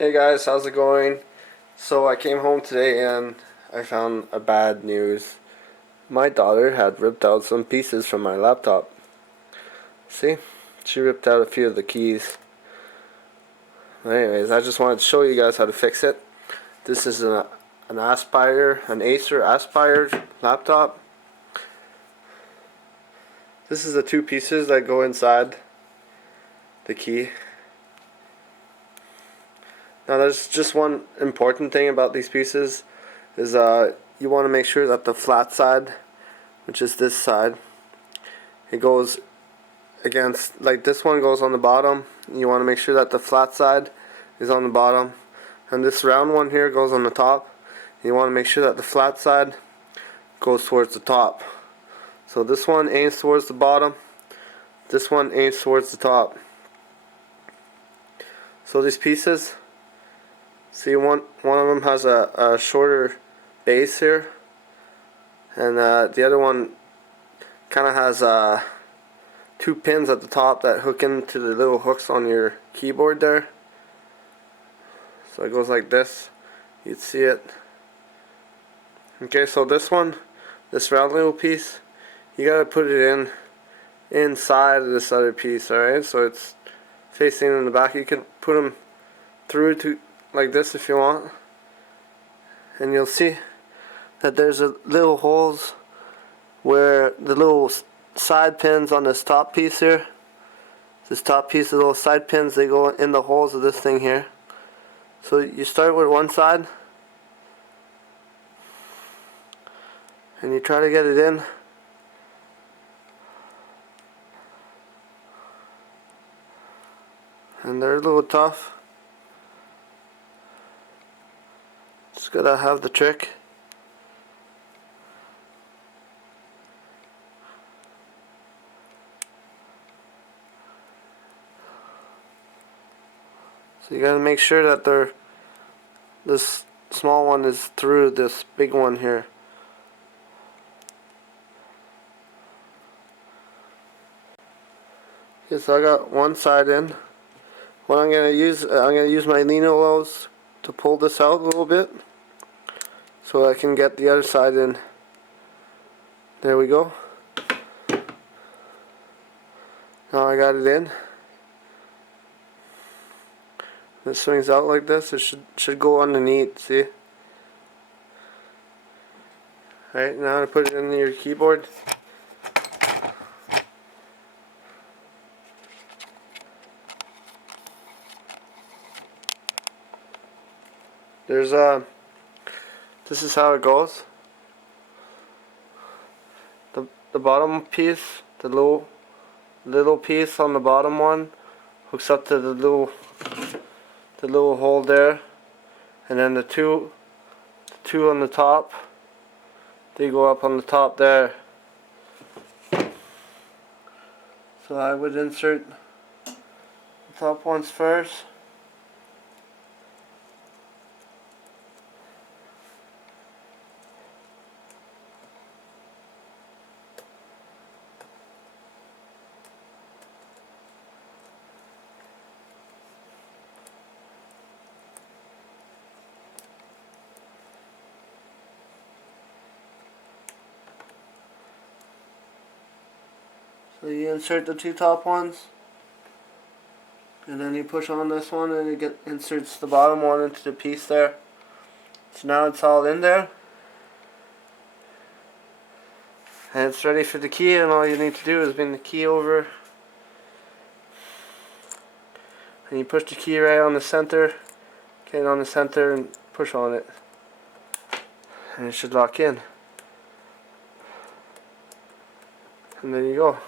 Hey guys, how's it going? So I came home today and I found a bad news. My daughter had ripped out some pieces from my laptop. See? She ripped out a few of the keys. Anyways, I just wanted to show you guys how to fix it. This is an Acer Aspire laptop. This is the two pieces that go inside the key. Now there's just one important thing about these pieces is you want to make sure that the flat side, which is this side, it goes against, like this one goes on the bottom. You want to make sure that the flat side is on the bottom, and this round one here goes on the top. You want to make sure that the flat side goes towards the top. So this one aims towards the bottom, this one aims towards the top. So these pieces, see, one of them has a shorter base here, and the other one kind of has two pins at the top that hook into the little hooks on your keyboard there. So it goes like this. You'd see it. Okay, so this one, this round little piece, you gotta put it inside of this other piece, alright? So it's facing in the back. You can put them through to like this if you want, and you'll see that there's a little holes where the little side pins on this top piece here, this top piece, the little side pins, they go in the holes of this thing here. So you start with one side and you try to get it in, and they're a little tough. Just gotta have the trick. So you gotta make sure that this small one is through this big one here. Okay, so I got one side in. What I'm gonna use my Linolos to pull this out a little bit, so I can get the other side in. There we go. Now I got it in. It swings out like this. It should go underneath. See? Alright, now to put it in your keyboard. There's this is how it goes. The bottom piece, the little piece on the bottom one, hooks up to the little hole there, and then the two on the top, they go up on the top there. So I would insert the top ones first. So you insert the two top ones, and then you push on this one, and it inserts the bottom one into the piece there. So now it's all in there, and it's ready for the key. And all you need to do is bring the key over, and you push the key right on the center, get it on the center, and push on it, and it should lock in. And there you go.